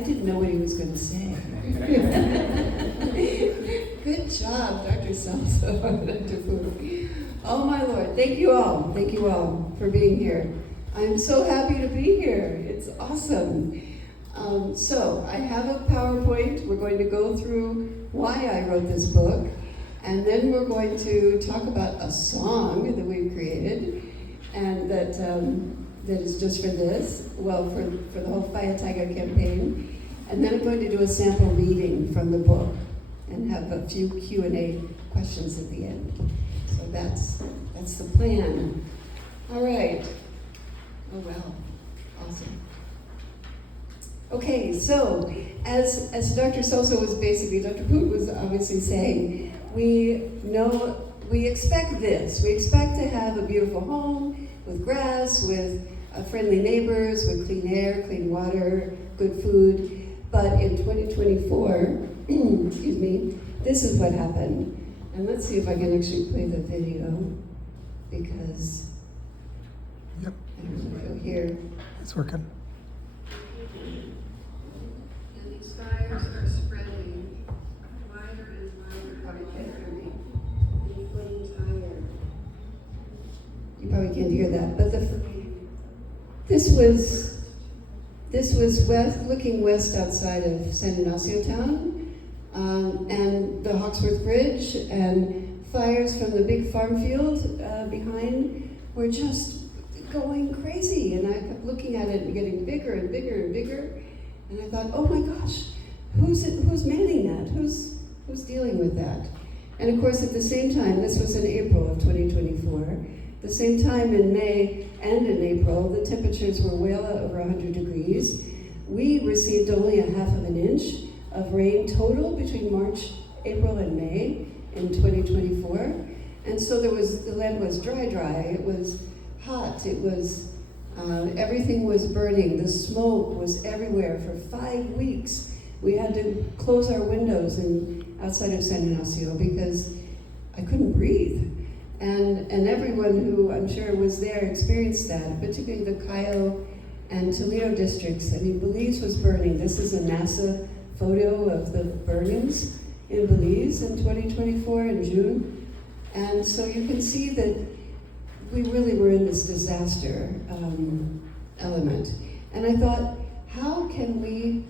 I didn't know what he was going to say. Good job, Dr. Salso, Dr. Fu. Oh my Lord, thank you all for being here. I'm so happy to be here. It's awesome. So I have a PowerPoint. We're going to go through why I wrote this book, and then we're going to talk about a song that we've created, and that is just for this, well, for the whole Faiya Taiga campaign. And then I'm going to do a sample reading from the book and have a few Q&A questions at the end. So that's the plan. All right. Oh, wow. Awesome. Okay, so as Dr. Sosa was basically, Dr. Poot was obviously saying, we expect this. We expect to have a beautiful home with grass, with friendly neighbors, with clean air, clean water, good food. But in 2024, excuse me, this is what happened. And let's see if I can actually play the video, because Yep. I don't know if you'll hear. It's working. And these fires are spreading wider and wider. Probably can't hear me. The flames higher. You probably can't hear that, but this was looking west outside of San Ignacio town, and the Hawksworth Bridge, and fires from the big farm field behind were just going crazy. And I kept looking at it and getting bigger and bigger and bigger. And I thought, oh my gosh, who's manning that? Who's dealing with that? And of course, at the same time, this was in April of 2024. At the same time, in May and in April, the temperatures were well over 100 degrees. We received only a half of an inch of rain total between March, April, and May in 2024. And so the land was dry. It was hot. It was, everything was burning. The smoke was everywhere for 5 weeks. We had to close our windows outside of San Ignacio because I couldn't breathe. And everyone who I'm sure was there experienced that, particularly the Cayo and Toledo districts. I mean, Belize was burning. This is a NASA photo of the burnings in Belize in 2024 in June. And so you can see that we really were in this disaster element. And I thought, how can we,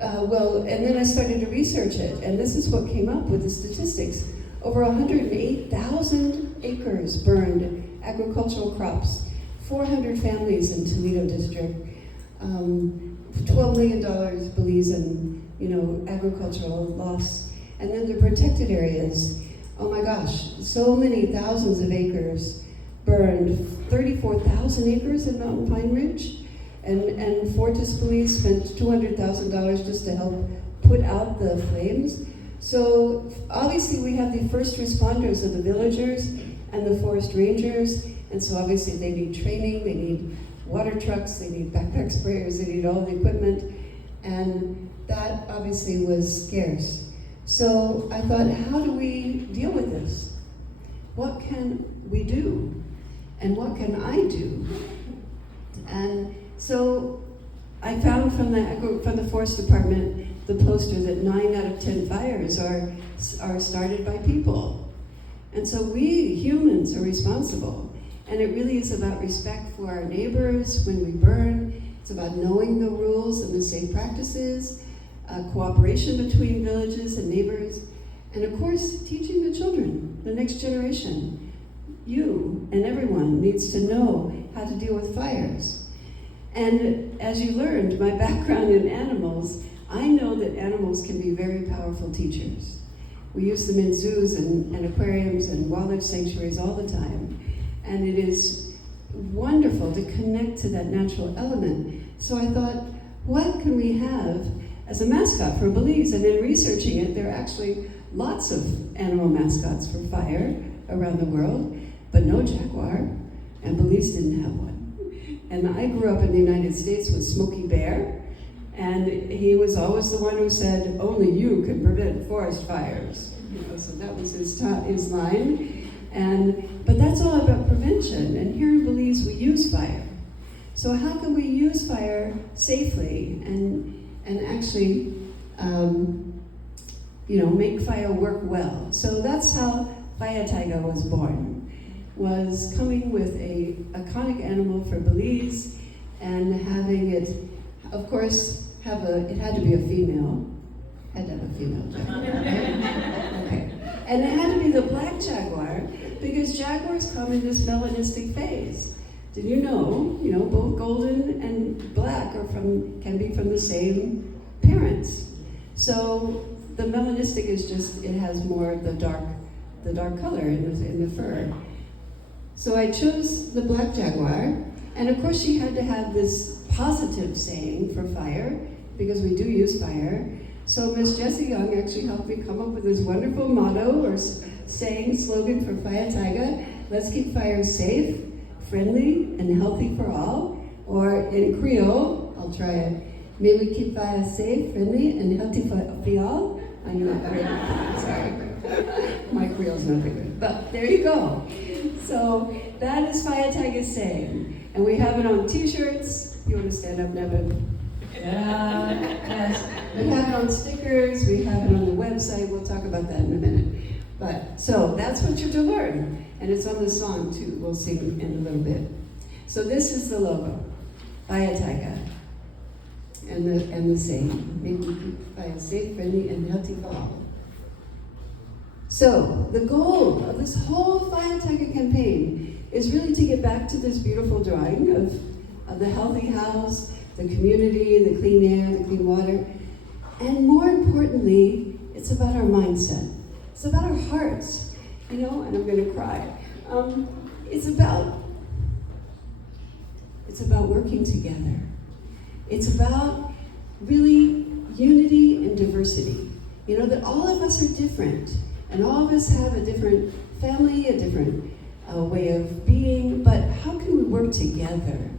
and then I started to research it, and this is what came up with the statistics. Over 108,000 acres burned, agricultural crops, 400 families in Toledo district, $12 million Belize in agricultural loss, and then the protected areas. Oh my gosh, so many thousands of acres burned, 34,000 acres in Mountain Pine Ridge, and Fortis Police spent $200,000 just to help put out the flames. So obviously we have the first responders of the villagers and the forest rangers, and so obviously they need training, they need water trucks, they need backpack sprayers, they need all the equipment, and that obviously was scarce. So I thought, how do we deal with this? What can we do? And what can I do? And so I found from the Forest Department the poster that 9 out of 10 fires are started by people. And so we humans are responsible. And it really is about respect for our neighbors when we burn. It's about knowing the rules and the safe practices, cooperation between villages and neighbors, and of course, teaching the children, the next generation. You and everyone needs to know how to deal with fires. And as you learned, my background in animals, I know that animals can be very powerful teachers. We use them in zoos and aquariums and wildlife sanctuaries all the time. And it is wonderful to connect to that natural element. So I thought, what can we have as a mascot for Belize? And in researching it, there are actually lots of animal mascots for fire around the world, but no jaguar, and Belize didn't have one. And I grew up in the United States with Smokey Bear, and he was always the one who said, only you can prevent forest fires. So that was his line. But that's all about prevention, and here in Belize we use fire. So how can we use fire safely? And and actually, make fire work well. So that's how Faiya Taiga was born, was coming with a iconic animal for Belize and having it, of course, it had to be a female. Had to have a female jaguar, right? Okay. And it had to be the black jaguar because jaguars come in this melanistic phase. Did you know, both golden and black can be from the same parents. So the melanistic is just, it has more of the dark color in the fur. So I chose the black jaguar, and of course she had to have this positive saying for fire, because we do use fire. So Miss Jessie Young actually helped me come up with this wonderful motto or saying, slogan for Faiya Taiga: let's keep fire safe, friendly, and healthy for all. Or in Creole, I'll try it. May we keep fire safe, friendly, and healthy for all. I'm not very good. Sorry. My Creole's not very good. But there you go. So that is Faiya Taiga's saying. And we have it on t-shirts. You want to stand up, Nevin? Yeah, yes. We have it on stickers, we have it on the website, we'll talk about that in a minute. But, so that's what you're to learn. And it's on the song too, we'll sing in a little bit. So this is the logo, Faiya Taiga. And the saying, make we keep fire safe, friendly, and healthy for all. So, the goal of this whole Faiya Taiga campaign is really to get back to this beautiful drawing of the healthy house, the community, the clean air, the clean water. And more importantly, it's about our mindset. It's about our hearts, and I'm gonna cry. It's about working together. It's about really unity and diversity. That all of us are different, and all of us have a different family, a different way of being, but how can we work together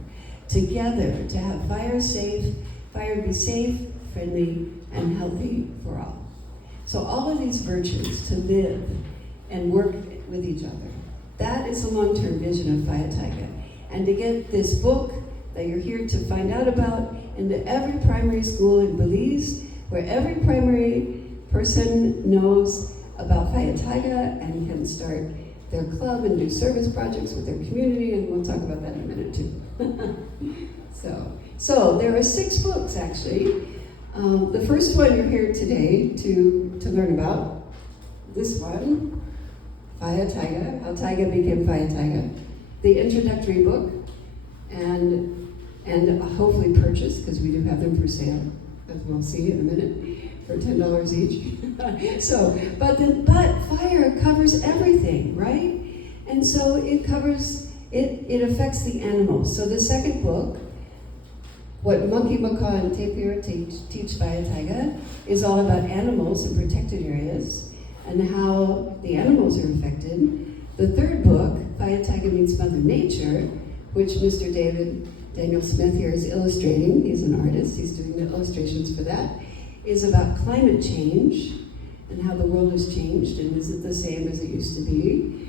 to have fire be safe, friendly, and healthy for all. So all of these virtues to live and work with each other, that is the long-term vision of Faiya Taiga. And to get this book that you're here to find out about into every primary school in Belize, where every primary person knows about Faiya Taiga and can start their club and do service projects with their community, and we'll talk about that in a minute too. So there are 6 books actually. The first one you're here today to learn about. This one, Faiya Taiga, How Taiga Became Faiya Taiga. The introductory book, and hopefully purchase, because we do have them for sale, as we'll see in a minute, for $10 each. But fire covers everything, right? And so it affects the animals. So the second book, What Monkey, Macaw, and Tapir Teach Faiya Taiga, is all about animals in protected areas and how the animals are affected. The third book, Faiya Taiga Meets Mother Nature, which Mr. Daniel Smith here is illustrating. He's an artist, he's doing the illustrations for that, is about climate change and how the world has changed, and is it the same as it used to be.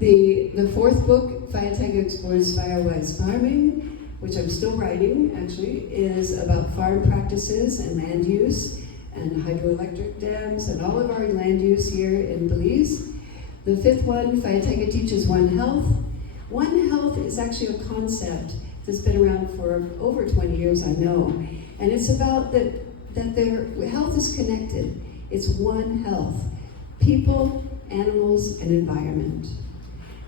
The fourth book, Faiya Taiga Explores Fire-Wise Farming, which I'm still writing actually, is about farm practices and land use and hydroelectric dams and all of our land use here in Belize. The fifth one, Faiya Taiga Teaches One Health. One Health is actually a concept that's been around for over 20 years, I know. And it's about that their health is connected. It's one health. People, animals, and environment.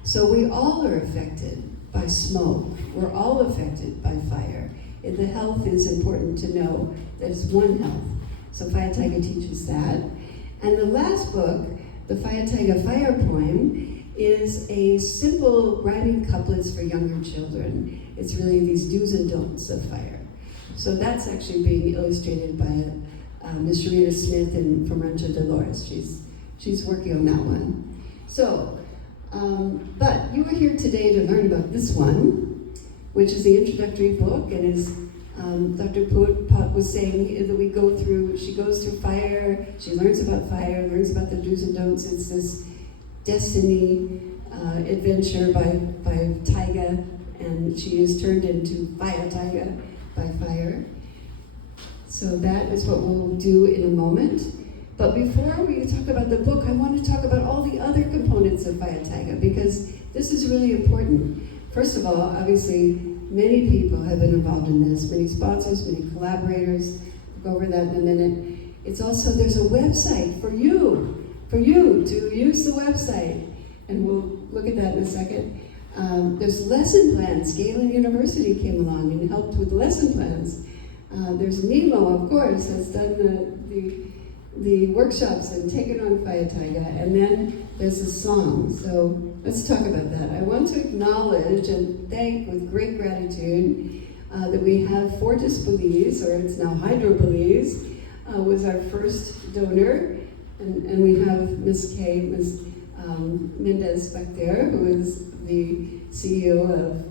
So we all are affected by smoke. We're all affected by fire. And the health is important to know that it's one health. So Faiya Taiga teaches that. And the last book, the Faiya Taiga Fire Poem, is a simple rhyming couplets for younger children. It's really these do's and don'ts of fire. So that's actually being illustrated by Miss Sharita Smith from Rancho Dolores. She's working on that one. So, but you are here today to learn about this one, which is the introductory book, and is Dr. Pot was saying that she goes through fire, she learns about fire, learns about the do's and don'ts. It's this destiny adventure by Taiga, and she is turned into Faiya Taiga by fire. So that is what we'll do in a moment. But before we talk about the book, I want to talk about all the other components of Faiya Taiga, because this is really important. First of all, obviously, many people have been involved in this, many sponsors, many collaborators. We'll go over that in a minute. It's also, there's a website for you to use the website. And we'll look at that in a second. There's lesson plans. Gail University came along and helped with lesson plans. There's Nemo, of course, has done the workshops and taken on Faiya Taiga. And then there's a song. So let's talk about that. I want to acknowledge and thank with great gratitude that we have Fortis Belize, or it's now Hydro Belize, was our first donor. And we have Ms. Mendez back there, who is the CEO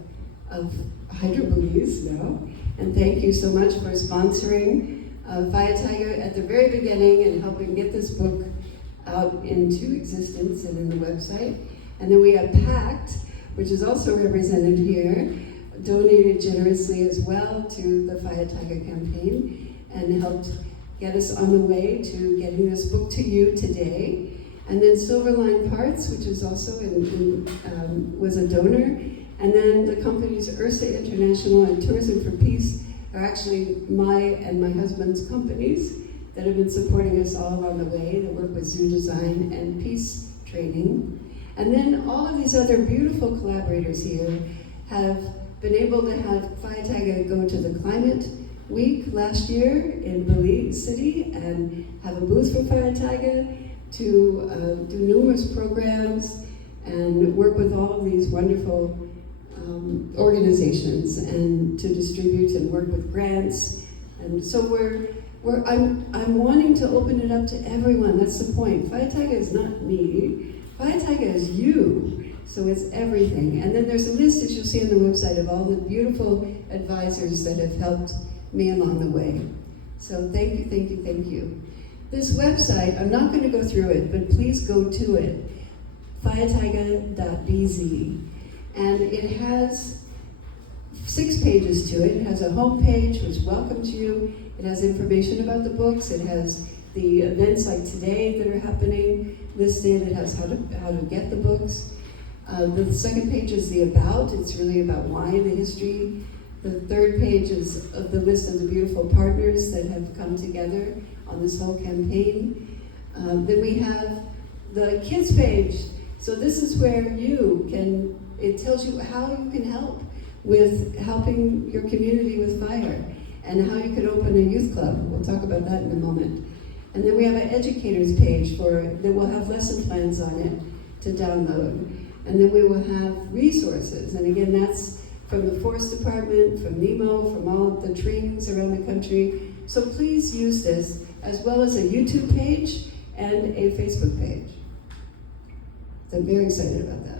of Hydro Belize now. And thank you so much for sponsoring Faiya Taiga at the very beginning and helping get this book out into existence and in the website. And then we have PACT, which is also represented here, donated generously as well to the Faiya Taiga campaign and helped get us on the way to getting this book to you today. And then Silverline Parts, which is also was a donor. And then the companies URSA International and Tourism for Peace are actually my and my husband's companies that have been supporting us all along the way, that work with zoo design and peace training. And then all of these other beautiful collaborators here have been able to have Faiya Taiga go to the Climate Week last year in Belize City and have a booth for Faiya Taiga, to do numerous programs and work with all of these wonderful organizations and to distribute and work with grants. And so I'm wanting to open it up to everyone. That's the point. Faiya Taiga is not me. Faiya Taiga is you. So it's everything. And then there's a list, as you'll see on the website, of all the beautiful advisors that have helped me along the way. So thank you, thank you, thank you. This website, I'm not going to go through it, but please go to it, faiataiga.bz. And it has 6 pages to it. It has a home page which welcomes you. It has information about the books. It has the events like today that are happening listed. It has how to get the books. The second page is the about. It's really about why, the history. The third page is of the list of the beautiful partners that have come together on this whole campaign. Then we have the kids page. So this is where you can, it tells you how you can help with helping your community with fire and how you could open a youth club. We'll talk about that in a moment. And then we have an educators page that will have lesson plans on it to download. And then we will have resources. And again, that's from the Forest Department, from NEMO, from all of the trainings around the country. So please use this, as well as a YouTube page and a Facebook page. So I'm very excited about that.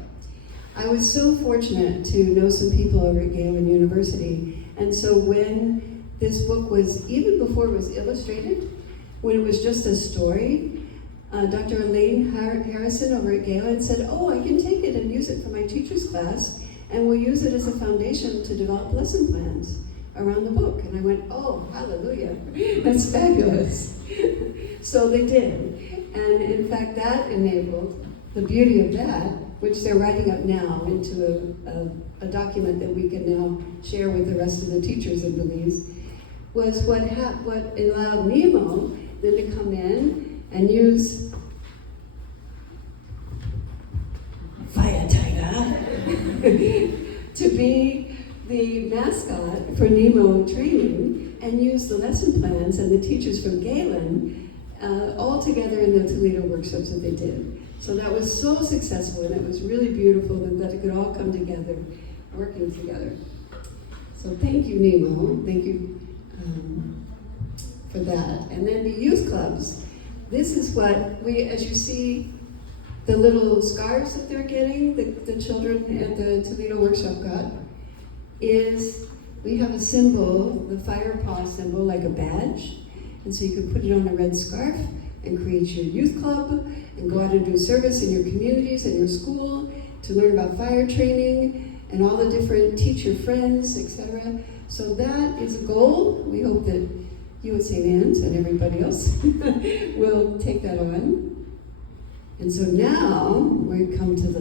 I was so fortunate to know some people over at Gail University. And so when this book was, even before it was illustrated, when it was just a story, Dr. Elaine Harrison over at Gail had said, oh, I can take it and use it for my teacher's class, and we'll use it as a foundation to develop lesson plans around the book. And I went, oh, hallelujah, that's fabulous. So they did. And in fact, that enabled the beauty of that, which they're writing up now into a document that we can now share with the rest of the teachers in Belize, was what allowed NEMO then to come in and use Faiya Taiga to be the mascot for NEMO training and use the lesson plans and the teachers from Galen all together in the Toledo workshops that they did. So that was so successful, and it was really beautiful that it could all come together, working together. So thank you, NEMO. Thank you for that. And then the youth clubs. This is what we, as you see, the little scarves that they're getting, the children at the Toledo workshop got, is we have a symbol, the fire paw symbol, like a badge. And so you can put it on a red scarf and create your youth club and go out and do service in your communities and your school to learn about fire training and all the different teacher friends, etc. So that is a goal. We hope that you at St. Anne's and everybody else will take that on. And so now we come to the